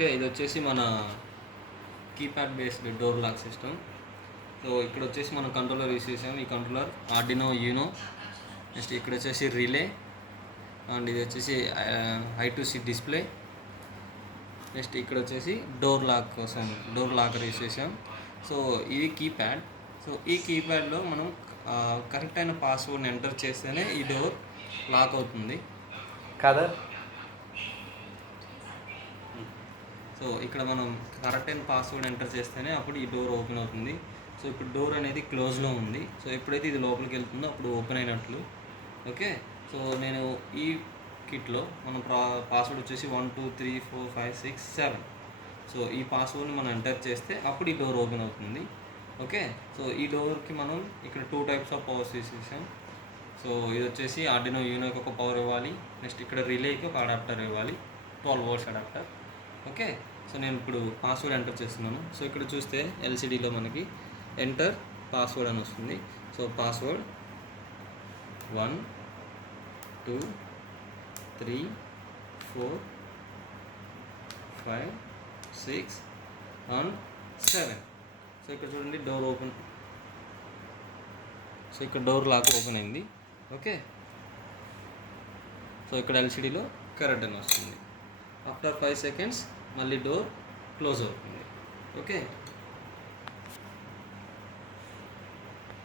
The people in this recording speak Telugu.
ఓకే, ఇది వచ్చేసి మన keypad based door lock system. So ఇక్కడ వచ్చేసి మనం కంట్రోలర్ యూస్ చేసాం. ఈ కంట్రోలర్ ఆర్డినో యూనో. నెక్స్ట్ ఇక్కడ వచ్చేసి రిలే, అండ్ ఇది వచ్చేసి I2C డిస్ప్లే. నెక్స్ట్ ఇక్కడ వచ్చేసి డోర్ లాక్ కోసం డోర్ లాకర్ యూస్ చేసాం. సో ఇది కీప్యాడ్. సో ఈ కీప్యాడ్లో మనం కరెక్ట్ అయిన పాస్వర్డ్ని ఎంటర్ చేస్తేనే ఈ డోర్ లాక్ అవుతుంది కదా. సో ఇక్కడ మనం కరెక్ట్ అయిన పాస్వర్డ్ ఎంటర్ చేస్తేనే అప్పుడు ఈ డోర్ ఓపెన్ అవుతుంది. సో ఇప్పుడు డోర్ అనేది క్లోజ్లో ఉంది. సో ఎప్పుడైతే ఇది లోపలికి వెళ్తుందో అప్పుడు ఓపెన్ అయినట్లు. ఓకే, సో నేను ఈ కిట్లో మనం పాస్వర్డ్ వచ్చేసి 1 2 3 4 5 6 7. సో ఈ పాస్వర్డ్ని మనం ఎంటర్ చేస్తే అప్పుడు ఈ డోర్ ఓపెన్ అవుతుంది. ఓకే, సో ఈ డోర్కి మనం ఇక్కడ 2 టైప్స్ ఆఫ్ పవర్స్ యూస్ చేసాం. సో ఇది వచ్చేసి ఆర్డినో యూనోకి ఒక పవర్ ఇవ్వాలి. నెక్స్ట్ ఇక్కడ రిలేకి ఒక అడాప్టర్ ఇవ్వాలి, 12 volts అడాప్టర్. ఓకే, సో నేను ఇప్పుడు పాస్వర్డ్ ఎంటర్ చేస్తున్నాను. సో ఇక్కడ చూస్తే ఎల్సిడిలో మనకి ఎంటర్ పాస్వర్డ్ అని వస్తుంది. So password 1 2 3 4 5 6 and 7. సో ఇక్కడ చూడండి డోర్ ఓపెన్. సో ఇక్కడ డోర్ లాక్ ఓపెన్ అయింది. ఓకే, సో ఇక్కడ ఎల్సిడిలో కరెక్ట్ అని వస్తుంది. ఆఫ్టర్ 5 seconds మళ్ళీ డోర్ క్లోజ్ అవుతుంది. ఓకే.